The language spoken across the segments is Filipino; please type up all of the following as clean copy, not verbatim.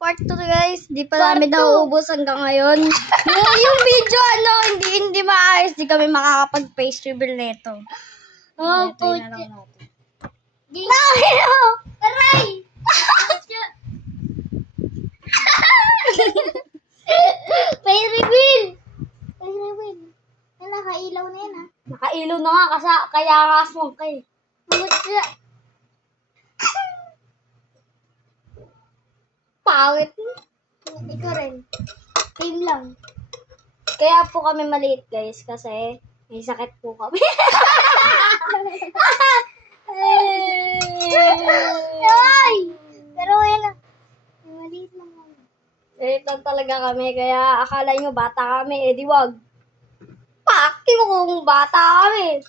Part 2 guys. Di pa namin nauubos hanggang ngayon. yung video hindi maayos. Di kami makakapag-face reveal nito. Oh, Ito na lang natin. Nakino! Aray! May reveal! May reveal. Yan, nakailaw na yan, ha? Nakailaw na nga kasi kaya nga aswang ka eh. Butya. Pawit. Ikaw rin. Same lang. Kaya po kami maliit guys kasi may sakit po kami. Ay! Pero yan lang. Maliit lang ako. Maliit lang talaga kami kaya akala nyo bata kami. Eh di wag. Paki mo kung bata kami.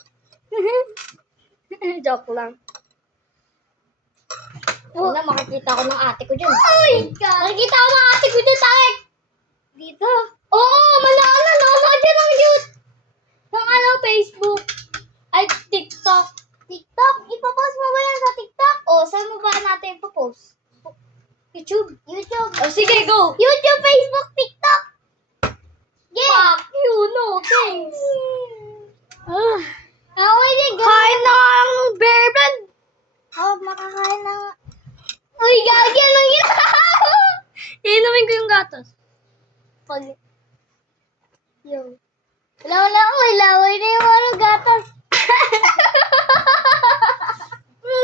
Joke lang. Una, makikita ko ng ate ko dyan. Ay! Makikita ko ng ate ko dyan, sakit! Dito. Oo, malala, nanonood dyan ng youth. Ng Facebook. Ay, TikTok. TikTok? Ipapost mo ba yan sa TikTok? Oh, saan mo ba natin ipopost? YouTube. YouTube. Oh, sige, go. YouTube, Facebook, TikTok. Yeah. Fuck you, no, thanks. Hindi. Kain na nga ang bear brand. Oh, makakain ng... Uy, gagi, anong ginagawa mo? Inumin ko yung gatas. Pag... Yo. Laway na yung ano, gatas.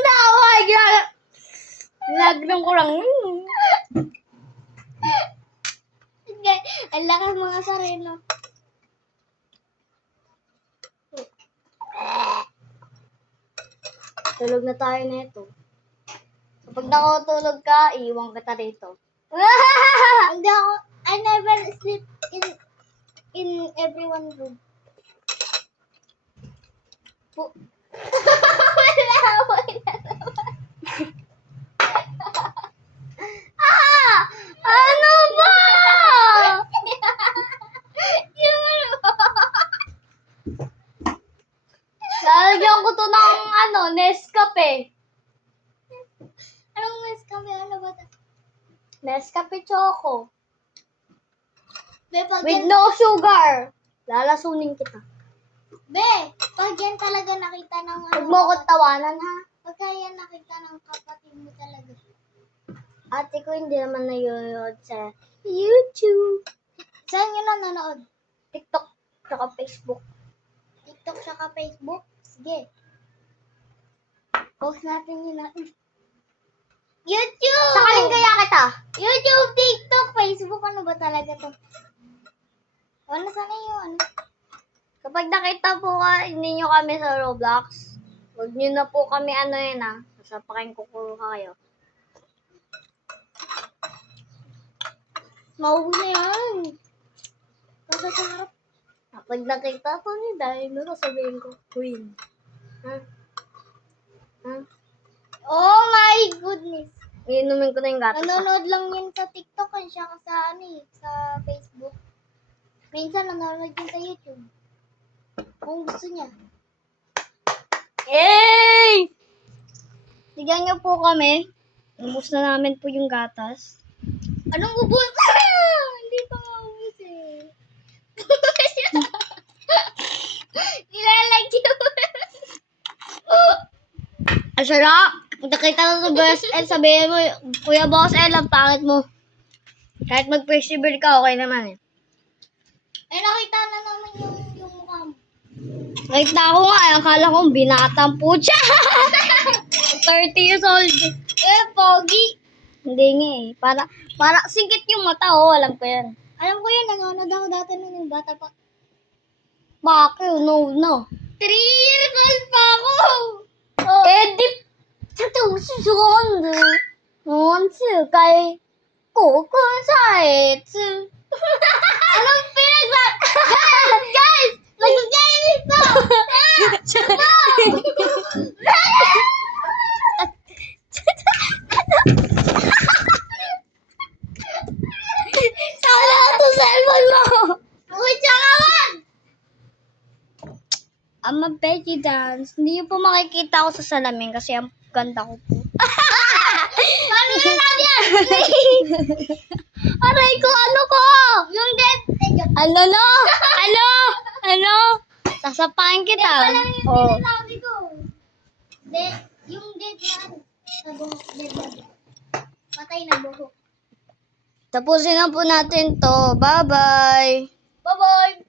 Laway, gatas. Lagnang ko lang. Ang lakas mga sareno. Tulog na tayo na ito. Kapag nakatulog ka, iiwan kita dito. Hindi ako, I never sleep in everyone room. Ano ba? Lalagyan ko to ng Nescafe. Anong Nescafe? Ano ba ito? Nescafe Choco. Be, pag With yan, no sugar. Lalasunin kita. pag yan talaga nakita ng Huwag mo ko tawanan ha. pagka yan nakita ng kapatid mo talaga. Ate ko hindi naman nanonood sa YouTube, Saan yun nanonood? TikTok, saka Facebook. TikTok saka Facebook? Sige. Post natin yun natin. YouTube! Sakalin kaya kita. YouTube, TikTok, Facebook, ano ba talaga to? Ano sana yung ano? Kapag nakita po ninyo kami sa Roblox, huwag nyo na po kami sasapakin ko kayo. Mauwi na yan. Basta sa harap. Kapag nakita po ni Dino, sasabihin ko, Queen. Ha? Ha? Oh my goodness. Iinumin ko na yung gatas. Nanonood lang yun sa TikTok at siya sa sa Facebook. Minsan nanonood yun sa YouTube. Kung gusto niya. Yay! Tignan nyo po kami. Ubus na namin po yung gatas. Anong ubus? Hindi pa maubos eh. Nilalagyan. Asarap! Kung nakita ko sa Boss L, sabihin mo, Kuya Boss L, ang pangit mo. Kahit mag-persever ka, okay naman eh. Ay, nakita na naman yung mukha mo. Nakita ko nga, akala ko binatang putya. 30 years old. Pogi. Hindi nga eh. Para singkit yung mata, alam ko yan. Alam ko yan, nanonood ako dati nung yung bata pa. Bakit? No. 3 years old pa ako! Eh, di, 这都是说的，我只该过过日子。 Anong Guys! Nag-Chinese to! Sana ito cellphone mo! Pucha ka man! I'm a Becky dance. Hindi niyo po makikita ako sa salamin kasi ang ganda ko po. Paano na natin yan? Aray ko, ano ko? Yung dead, joke. Ano no? Ano? Sasapain kita. Oh. Sinasabi ko. Dead, yung dead na ano. Nabuhok, dead na. Patay na buhok. Tapusin na po natin to. Bye-bye. Bye-bye!